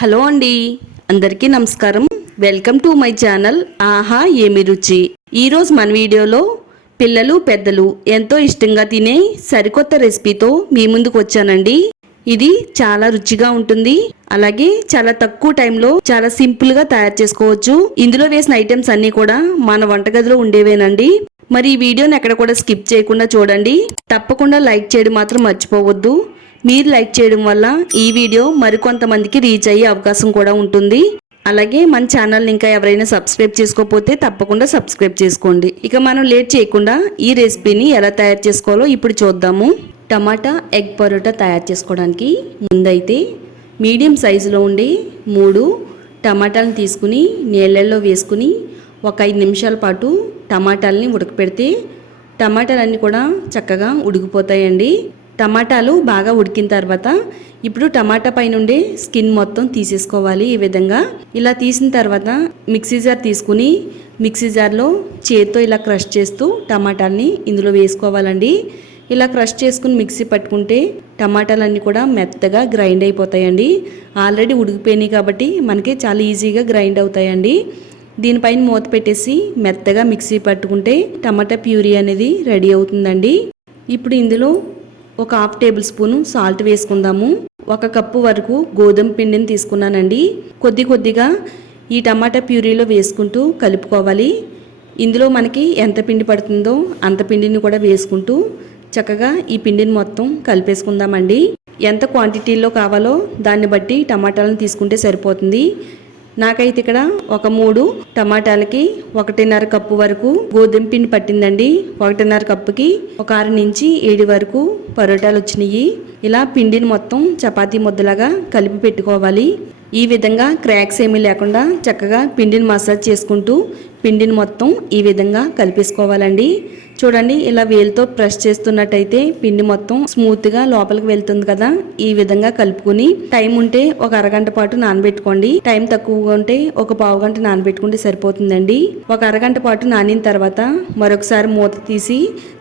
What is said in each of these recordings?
Hello అండి. అందరికీ నమస్కారం. వెల్కమ్ టు మై ఛానల్ ఆహా ఏమి రుచి. ఈరోజు మన వీడియోలో పిల్లలు పెద్దలు ఎంతో ఇష్టంగా తినే సరికొత్త రెసిపీతో మీ ముందుకు వచ్చానండి. ఇది చాలా రుచిగా ఉంటుంది. అలాగే చాలా తక్కువ టైంలో చాలా సింపుల్గా తయారు చేసుకోవచ్చు. ఇందులో వేసిన ఐటమ్స్ అన్ని కూడా మన వంటగదిలో ఉండేవేనండి. మరి ఈ వీడియోని ఎక్కడ కూడా స్కిప్ చేయకుండా చూడండి. తప్పకుండా లైక్ చేయడం మాత్రం మర్చిపోవద్దు. మీరు లైక్ చేయడం వల్ల ఈ వీడియో మరికొంతమందికి రీచ్ అయ్యే అవకాశం కూడా ఉంటుంది. అలాగే మన ఛానల్ని ఇంకా ఎవరైనా సబ్స్క్రైబ్ చేసుకోకపోతే తప్పకుండా సబ్స్క్రైబ్ చేసుకోండి. ఇక మనం లేట్ చేయకుండా ఈ రెసిపీని ఎలా తయారు చేసుకోవాలో ఇప్పుడు చూద్దాము. టమాటా ఎగ్ పరోటా తయారు చేసుకోవడానికి ముందైతే మీడియం సైజులో ఉండి మూడు టమాటాలను తీసుకుని నీళ్ళల్లో వేసుకుని ఒక ఐదు నిమిషాల పాటు టమాటాలని ఉడకపెడితే టమాటాలన్నీ కూడా చక్కగా ఉడికిపోతాయండి. టమాటాలు బాగా ఉడికిన తర్వాత ఇప్పుడు టమాటా పైనుండే స్కిన్ మొత్తం తీసేసుకోవాలి ఈ విధంగా. ఇలా తీసిన తర్వాత మిక్సీ జార్ తీసుకుని మిక్సీ జార్లో చేత్తో ఇలా క్రష్ చేస్తూ టమాటాలని ఇందులో వేసుకోవాలండి. ఇలా క్రష్ చేసుకుని మిక్సీ పట్టుకుంటే టమాటాలన్నీ కూడా మెత్తగా గ్రైండ్ అయిపోతాయండి. ఆల్రెడీ ఉడికిపోయినాయి కాబట్టి మనకి చాలా ఈజీగా గ్రైండ్ అవుతాయండి. దీనిపైన మూత పెట్టేసి మెత్తగా మిక్సీ పట్టుకుంటే టమాటా ప్యూరీ అనేది రెడీ అవుతుందండి. ఇప్పుడు ఇందులో ఒక హాఫ్ టేబుల్ స్పూన్ సాల్ట్ వేసుకుందాము. ఒక కప్పు వరకు గోధుమ పిండిని తీసుకున్నానండి. కొద్ది కొద్దిగా ఈ టమాటా ప్యూరీలో వేసుకుంటూ కలుపుకోవాలి. ఇందులో మనకి ఎంత పిండి పడుతుందో అంత పిండిని కూడా వేసుకుంటూ చక్కగా ఈ పిండిని మొత్తం కలిపేసుకుందామండి. ఎంత క్వాంటిటీలో కావాలో దాన్ని బట్టి టమాటాలను తీసుకుంటే సరిపోతుంది. నాకైతే ఇక్కడ ఒక మూడు టమాటాలకి ఒకటిన్నర కప్పు వరకు గోధుమ పిండి పట్టిందండి. ఒకటిన్నర కప్పుకి ఒక ఆరు నుంచి ఏడు వరకు పరోటాలు వచ్చినాయి ఇలా పిండిని మొత్తం చపాతీ ముద్దలాగా కలిపి పెట్టుకోవాలి. ఈ విధంగా క్రాక్స్ ఏమీ లేకుండా చక్కగా పిండిని మసాజ్ చేసుకుంటూ పిండిని మొత్తం ఈ విధంగా కలిపేసుకోవాలండి. చూడండి ఇలా వేలుతో ప్రెస్ చేస్తున్నట్టయితే పిండి మొత్తం స్మూత్గా లోపలికి వెళ్తుంది కదా. ఈ విధంగా కలుపుకుని టైం ఉంటే ఒక అరగంట పాటు నానబెట్టుకోండి. టైం తక్కువగా ఉంటే ఒక పావు గంట నానబెట్టుకుంటే సరిపోతుందండి. ఒక అరగంట పాటు నానిన తర్వాత మరొకసారి మూత తీసి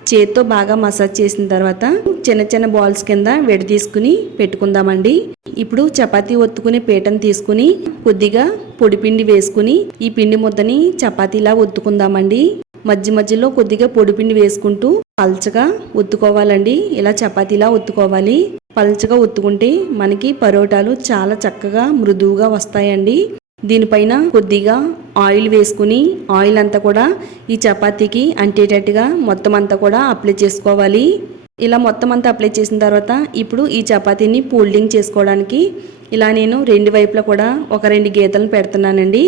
చేత్తో బాగా మసాజ్ చేసిన తర్వాత చిన్న చిన్న బాల్స్ కింద విడ తీసుకుని పెట్టుకుందామండి. ఇప్పుడు చపాతీ ఒత్తుకునే పీటను తీసుకుని కొద్దిగా పొడి పిండి వేసుకుని ఈ పిండి ముద్దని చపాతీలా ఒత్తుకుందామండి. మధ్య మధ్యలో కొద్దిగా పొడిపిండి వేసుకుంటూ పల్చగా ఒత్తుకోవాలండి. ఇలా చపాతీలా ఒత్తుకోవాలి. పల్చగా ఒత్తుకుంటే మనకి పరోటాలు చాలా చక్కగా మృదువుగా వస్తాయండి. దీనిపైన కొద్దిగా ఆయిల్ వేసుకుని ఆయిల్ అంతా కూడా ఈ చపాతీకి అంటేటట్టుగా మొత్తం అంతా కూడా అప్లై చేసుకోవాలి. ఇలా మొత్తం అంతా అప్లై చేసిన తర్వాత ఇప్పుడు ఈ చపాతీని ఫోల్డింగ్ చేసుకోవడానికి ఇలా నేను రెండు వైపులా కూడా ఒక రెండు గీతలను పెడుతున్నానండి.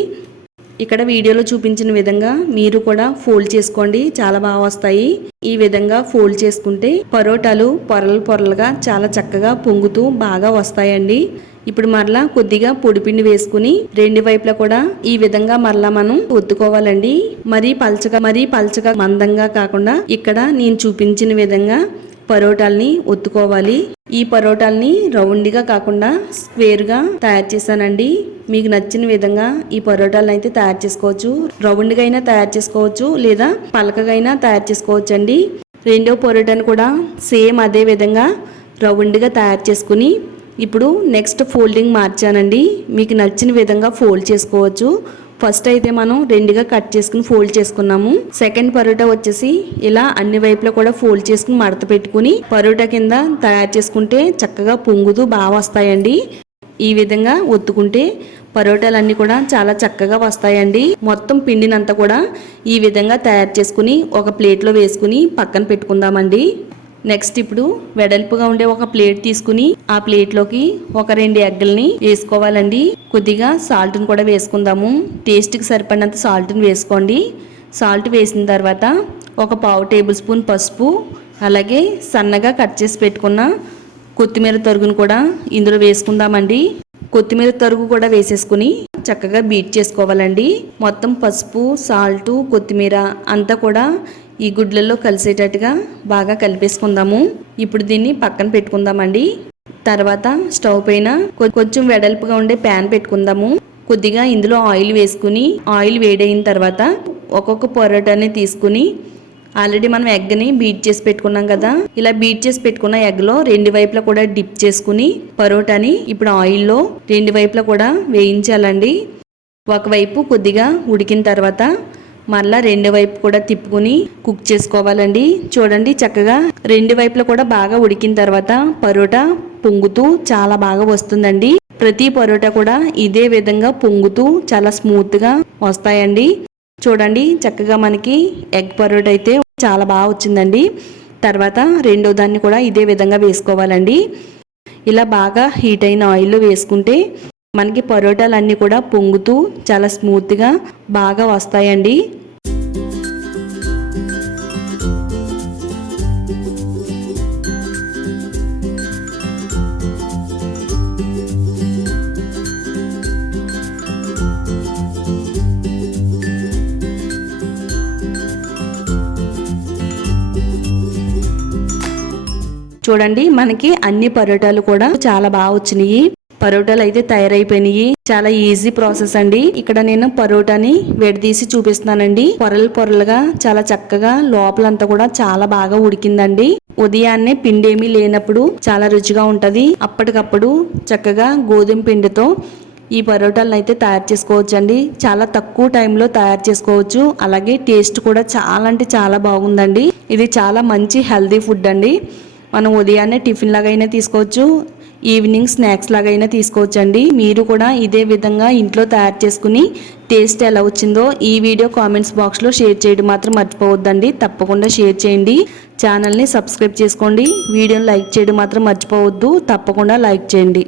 ఇక్కడ వీడియోలో చూపించిన విధంగా మీరు కూడా ఫోల్డ్ చేసుకోండి. చాలా బాగా వస్తాయి. ఈ విధంగా ఫోల్డ్ చేసుకుంటే పరోటాలు పొరలు పొరలుగా చాలా చక్కగా పొంగుతూ బాగా వస్తాయండి. ఇప్పుడు మరలా కొద్దిగా పొడిపిండి వేసుకుని రెండు వైపులా కూడా ఈ విధంగా మరలా మనం ఒత్తుకోవాలండి. మరీ పల్చగా మరీ పల్చగా మందంగా కాకుండా ఇక్కడ నేను చూపించిన విధంగా పరోటాల్ని ఒత్తుకోవాలి. ఈ పరోటాల్ని రౌండ్గా కాకుండా స్క్వేర్గా తయారు చేశానండి. మీకు నచ్చిన విధంగా ఈ పరోటాలను అయితే తయారు చేసుకోవచ్చు. రౌండ్గా అయినా తయారు చేసుకోవచ్చు లేదా పలకగా అయినా తయారు చేసుకోవచ్చు అండి రెండో పరోటాను కూడా సేమ్ అదే విధంగా రౌండ్గా తయారు చేసుకుని ఇప్పుడు నెక్స్ట్ ఫోల్డింగ్ మార్చానండి. మీకు నచ్చిన విధంగా ఫోల్డ్ చేసుకోవచ్చు. ఫస్ట్ అయితే మనం రెండుగా కట్ చేసుకుని ఫోల్డ్ చేసుకున్నాము. సెకండ్ పరోటా వచ్చేసి ఇలా అన్ని వైపులా కూడా ఫోల్డ్ చేసుకుని మడత పెట్టుకుని పరోటా కింద తయారు చేసుకుంటే చక్కగా పొంగుతూ బాగా వస్తాయండి. ఈ విధంగా ఒత్తుకుంటే పరోటాలన్నీ కూడా చాలా చక్కగా వస్తాయండి. మొత్తం పిండినంతా కూడా ఈ విధంగా తయారు చేసుకుని ఒక ప్లేట్లో వేసుకుని పక్కన పెట్టుకుందామండి. నెక్స్ట్ ఇప్పుడు వెడల్పుగా ఉండే ఒక ప్లేట్ తీసుకుని ఆ ప్లేట్లోకి ఒక రెండు ఎగ్గల్ని వేసుకోవాలండి. కొద్దిగా సాల్ట్ని కూడా వేసుకుందాము. టేస్ట్కి సరిపడినంత సాల్ట్ని వేసుకోండి. సాల్ట్ వేసిన తర్వాత ఒక పావు టేబుల్ స్పూన్ పసుపు అలాగే సన్నగా కట్ చేసి పెట్టుకున్న కొత్తిమీర తరుగును కూడా ఇందులో వేసుకుందామండి. కొత్తిమీర తరుగు కూడా వేసేసుకుని చక్కగా బీట్ చేసుకోవాలండి. మొత్తం పసుపు సాల్టు కొత్తిమీర అంతా కూడా ఈ గుడ్లలో కలిసేటట్టుగా బాగా కలిపేసుకుందాము. ఇప్పుడు దీన్ని పక్కన పెట్టుకుందామండి. తర్వాత స్టవ్ పైన కొ- కొంచెం వెడల్పుగా ఉండే ప్యాన్ పెట్టుకుందాము. కొద్దిగా ఇందులో ఆయిల్ వేసుకుని ఆయిల్ వేడైన తర్వాత ఒక్కొక్క పొరోటాని తీసుకుని ఆల్రెడీ మనం ఎగ్ని బీట్ చేసి పెట్టుకున్నాం కదా. ఇలా బీట్ చేసి పెట్టుకున్న ఎగ్లో రెండు వైపులా కూడా డిప్ చేసుకుని పరోటాని ఇప్పుడు ఆయిల్లో రెండు వైపులా కూడా వేయించాలండి. ఒకవైపు కొద్దిగా ఉడికిన తర్వాత మళ్ళా రెండు వైపు కూడా తిప్పుకుని కుక్ చేసుకోవాలండి. చూడండి చక్కగా రెండు వైపులా కూడా బాగా ఉడికిన తర్వాత పరోటా పొంగుతూ చాలా బాగా వస్తుందండి. ప్రతి పరోటా కూడా ఇదే విధంగా పొంగుతూ చాలా స్మూత్గా వస్తాయండి. చూడండి చక్కగా మనకి ఎగ్ పరోటా అయితే చాలా బాగా వచ్చిందండి. తర్వాత రెండో దాన్ని కూడా ఇదే విధంగా వేసుకోవాలండి. ఇలా బాగా హీట్ అయిన ఆయిల్లో వేసుకుంటే మనకి పరోటాలు అన్నీ కూడా పొంగుతూ చాలా స్మూత్గా బాగా వస్తాయండి. చూడండి మనకి అన్ని పరోటాలు కూడా చాలా బాగా వచ్చినాయి. పరోటాలు అయితే తయారైపోయినాయి. చాలా ఈజీ ప్రాసెస్ అండి. ఇక్కడ నేను పరోటాని విడదీసి చూపిస్తున్నానండి. పొరలు పొరలుగా చాలా చక్కగా లోపలంతా కూడా చాలా బాగా ఉడికిందండి. ఉదయాన్నే పిండి ఏమీ లేనప్పుడు చాలా రుచిగా ఉంటది. అప్పటికప్పుడు చక్కగా గోధుమ పిండితో ఈ పరోటాలను అయితే తయారు చేసుకోవచ్చు అండి చాలా తక్కువ టైంలో తయారు చేసుకోవచ్చు. అలాగే టేస్ట్ కూడా చాలా అంటే చాలా బాగుందండి. ఇది చాలా మంచి హెల్దీ ఫుడ్ అండి. మనం ఉదయాన్నే టిఫిన్ లాగా అయినా తీసుకోవచ్చు. ఈవినింగ్ స్నాక్స్ లాగైనా తీసుకోవచ్చండి. మీరు కూడా ఇదే విధంగా ఇంట్లో తయారు చేసుకుని టేస్ట్ ఎలా వచ్చిందో ఈ వీడియో కామెంట్స్ బాక్స్లో షేర్ చేయడం మాత్రం మర్చిపోవద్దండి. తప్పకుండా షేర్ చేయండి. ఛానల్ని సబ్స్క్రైబ్ చేసుకోండి. వీడియోని లైక్ చేయడం మాత్రం మర్చిపోవద్దు. తప్పకుండా లైక్ చేయండి.